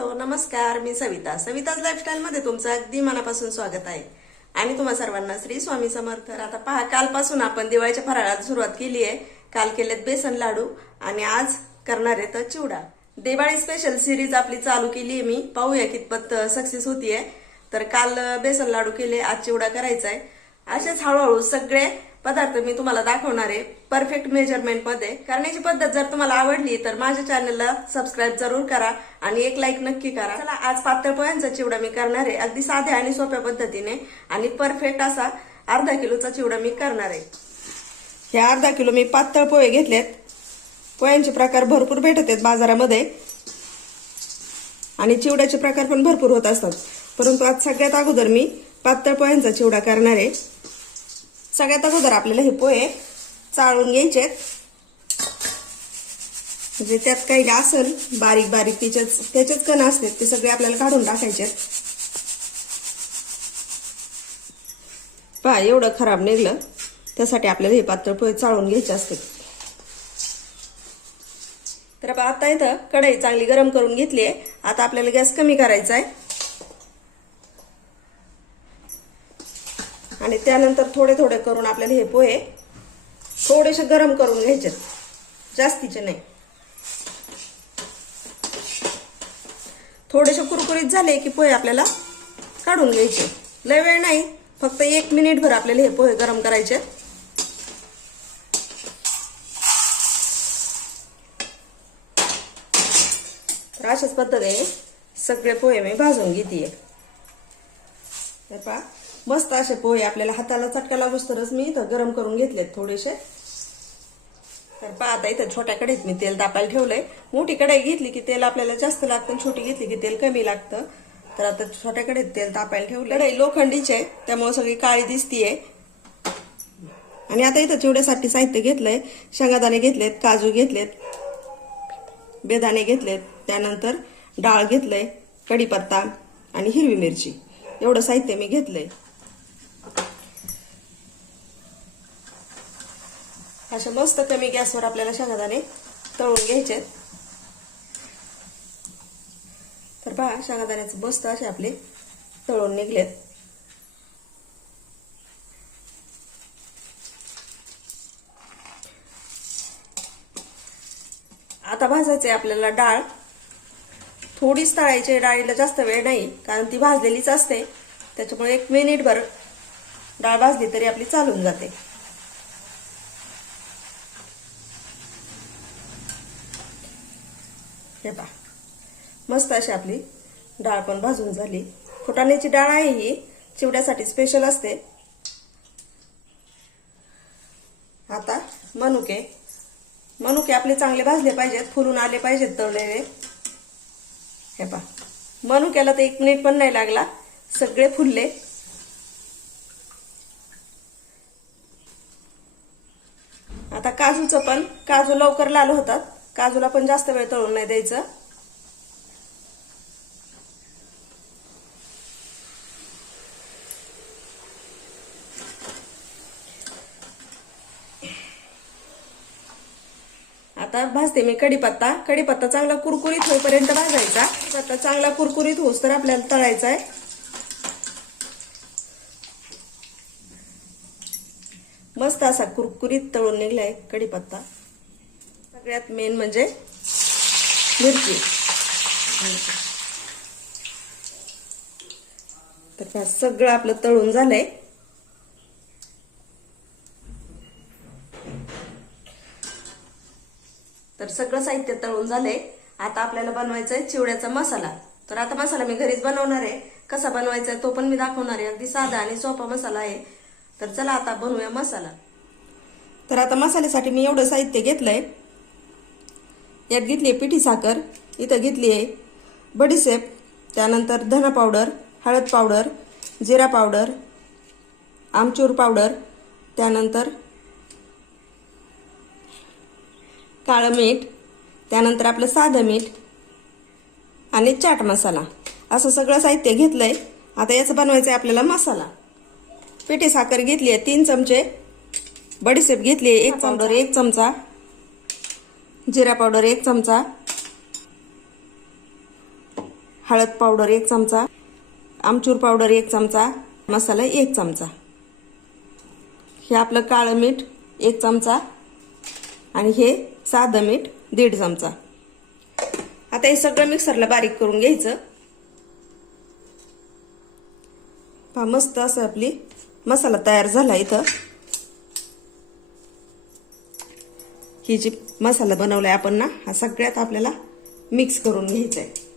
Hello नमस्कार मी Savita. Savita's lifestyle मध्ये तुमचं अगदी मनापासून स्वागत आहे. आणि तुम्हा सर्वांना श्री स्वामी समर्थ. आता पहा कालपासून आपण दिवाळीच्या फराळाला सुरुवात केली आहे. काल केलेत बेसन लाडू आणि आज करणार आहे तर चिवडा. दिवाळी स्पेशल सिरीज आपली चालू केली आहे मी. पाहूया कितपत सक्सेस होतीये. तर काल बेसन लाडू केले आज चिवडा करायचा आहे असेच हळूहळू सगळे पदार्थ मी तुम्हाला दाखवणार आहे परफेक्ट मेजरमेंटमध्ये. करण्याची पद्धत जर तुम्हाला आवडली तर माझ्या चॅनलला सबस्क्राईब जरूर करा आणि एक लाईक नक्की करा. चला आज पातळ पोह्यांचा चिवडा मी करणार आहे. अगदी साध्या आणि सोप्या पद्धतीने आणि परफेक्ट असा अर्धा किलोचा चिवडा मी करणार आहे. हे अर्धा किलो मी पातळ पोहे घेतलेत. पोह्यांचे प्रकार भरपूर भेटत आहेत बाजारामध्ये. आणि चिवड्याचे प्रकार पण भरपूर होत असतात. परंतु आज सगळ्यात अगोदर मी पातळ पोह्यांचा चिवडा करणार आहे. सगळ्यात अगोदर आपल्याला हे पोहे चाळून घ्यायचे म्हणजे त्यात काही असेल बारीक बारीक त्याच्याच त्याचेच कण असतात ते सगळे आपल्याला काढून टाकायचे पहा एवढं खराब निघलं. त्यासाठी आपल्याला हे पातळ पोहे चाळून घ्यायचे असते. तर आता इथं कढई चांगली गरम करून घेतली आहे. आता आपल्याला गॅस कमी करायचा आहे. आणि त्यानंतर थोडे थोडे करून आपल्याला हे पोहे थोडेसे गरम करून घ्यायचे जास्तीचे नाही. थोडेसे कुरकुरीत झाले की पोहे आपल्याला काढून घ्यायचे. लय वेळ नाही फक्त एक मिनिटभर आपल्याला हे पोहे गरम करायचे. तर अशाच पद्धतीने सगळे पोहे मी भाजून घेते तर पहा. मस्त असे पोहे आपल्याला हाताला चटका लागूस तरच मी इथं गरम करून घेतलेत थोडेसे. तर पहा आता इथं छोट्या कढईत मी तेल तापायला ठेवलंय. मोठी कढई घेतली की तेल आपल्याला जास्त लागतं छोटी घेतली की तेल कमी लागतं. तर आता छोट्या कढईत तेल तापायला ठेवलं कढई लोखंडीची आहे त्यामुळे सगळी काळी दिसतीये. आणि आता इथं चिवड्यासाठी साहित्य घेतलंय. शेंगादाणे घेतलेत काजू घेतलेत बेदाणे घेतलेत. त्यानंतर डाळ घेतलंय कढीपत्ता आणि हिरवी मिरची. एवढं साहित्य मी घेतलंय. अशा मस्त कमी गॅसवर आपल्याला शेंगादाणे तळून घ्यायचे तर पहा शेंगादाण्याचं मस्त असे आपले तळून निघलेत. आता भाजायचे आपल्याला डाळ. थोडीच तळायची डाळीला जास्त वेळ नाही कारण ती भाजलेलीच असते. त्याच्यामुळे एक मिनिटभर डाळ भाजली तरी आपली चालून जाते. हे पहा. मस्त अशी आपली डाळ पण भाजून झाली. फुटाण्याची डाळ आहे ही. चिवड्यासाठी स्पेशल असते. आता मनुके. मनुके आपले चांगले भाजले पाहिजेत. फुलून आले पाहिजेत तळलेले. हे पहा. मनुक्याला तर एक मिनिट पण नाही लागला. सगळे फुलले. आता काजूचं पण काजू लवकर लाल होतात. काजूला पण जास्त वेळ तळून नाही द्यायचं. आता भाजते मी कढीपत्ता. कढीपत्ता चांगला कुरकुरीत होईपर्यंत भाजायचा. आता चांगला कुरकुरीत होस तर आपल्याला तळायचा आहे मस्त असा कुरकुरीत तळून निघलाय कढीपत्ता. सगळ्यात मेन म्हणजे मिरची. तर सगळं आपलं तळून झालंय. तर सगळं साहित्य तळून झालंय. आता आपल्याला बनवायचा आहे चिवड्याचा मसाला. तर आता मसाला मी घरीच बनवणार आहे. कसा बनवायचा आहे तो पण मी दाखवणार आहे. अगदी साधा आणि सोपा मसाला आहे. तर चला आता बनवूया मसाला. तर आता मसाल्यासाठी मी एवढं साहित्य घेतलंय. यात घेतली आहे पिठी साखर इथं घेतली आहे बडीशेप त्यानंतर धना पावडर हळद पावडर जिरा पावडर आमचूर पावडर त्यानंतर काळं मीठ त्यानंतर आपलं साधं मीठ आणि चाट मसाला. असं सगळं साहित्य घेतलंय. आता याचं बनवायचं आहे आपल्याला मसाला. पिठी साखर घेतली आहे तीन चमचे बडीशेप घेतली आहे एक पावडर एक चमचा. जिरा पावडर एक चमचा. हळद पावडर एक चमचा. आमचूर पावडर एक चमचा. मसाला एक चमचा. हे आपलं काळं मीठ एक चमचा. आणि हे साधं मीठ दीड चमचा. आता हे सगळं मिक्सरला बारीक करून घ्यायचं. पहा मस्त असं आपली मसाला तयार झाला इथं. ही जी मसाला बनवलाय आपण ना हा सगळ्यात आपल्याला मिक्स करून घ्यायचा आहे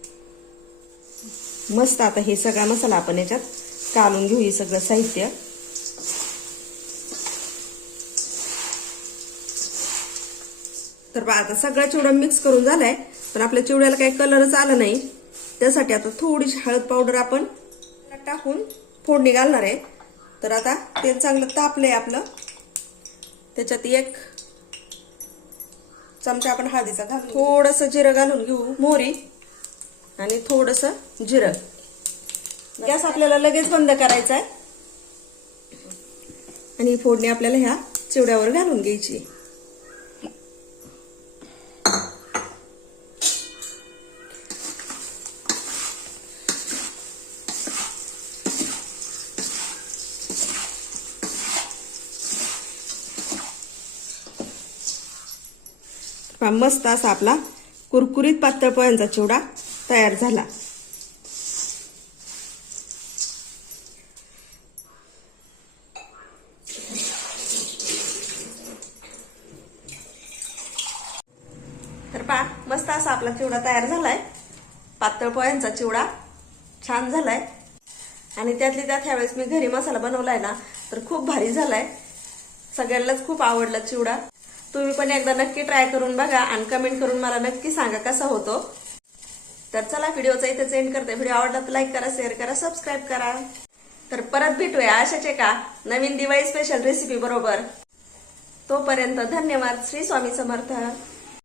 मस्त आता हे सगळा मसाला आपण याच्यात काढून घेऊ हे सगळं साहित्य. तर बा आता सगळा चिवडा मिक्स करून झालाय पण आपल्या चिवड्याला काही कलरच आला नाही. त्यासाठी आता थोडीशी हळद पावडर आपण टाकून फोडणी घालणार आहे. तर आता तेल चांगलं तापलंय आपलं. त्याच्यात एक चमचा आपण हळदीचा घालू थोडंसं जिरं घालून घेऊ. मोहरी आणि थोडस जिरं. गॅस आपल्याला लगेच बंद करायचा आहे आणि फोडणी आपल्याला ह्या चिवड्यावर घालून घ्यायची. मस्त असा आपला कुरकुरीत पातळ पोह्यांचा चिवडा तयार झाला. तर पहा मस्त असा आपला चिवडा तयार झालाय. पातळ पोह्यांचा चिवडा छान झालाय. आणि त्यातली त्यात ह्यावेळेस मी घरी मसाला बनवलाय ना तर खूप भारी झालाय. सगळ्यांनाच खूप आवडला चिवडा. तुम्ही पण एकदा नक्की ट्राय करून बघा आणि कमेंट करून मला नक्की सांगा कसा होतो. तर चला व्हिडिओचा इथेच एंड करते. व्हिडिओ आवडला तर लाईक करा शेअर करा सबस्क्राईब करा. तर परत भेटूया अशाच एका नवीन दिवाळी स्पेशल रेसिपी बरोबर. तोपर्यंत धन्यवाद. श्री स्वामी समर्थ.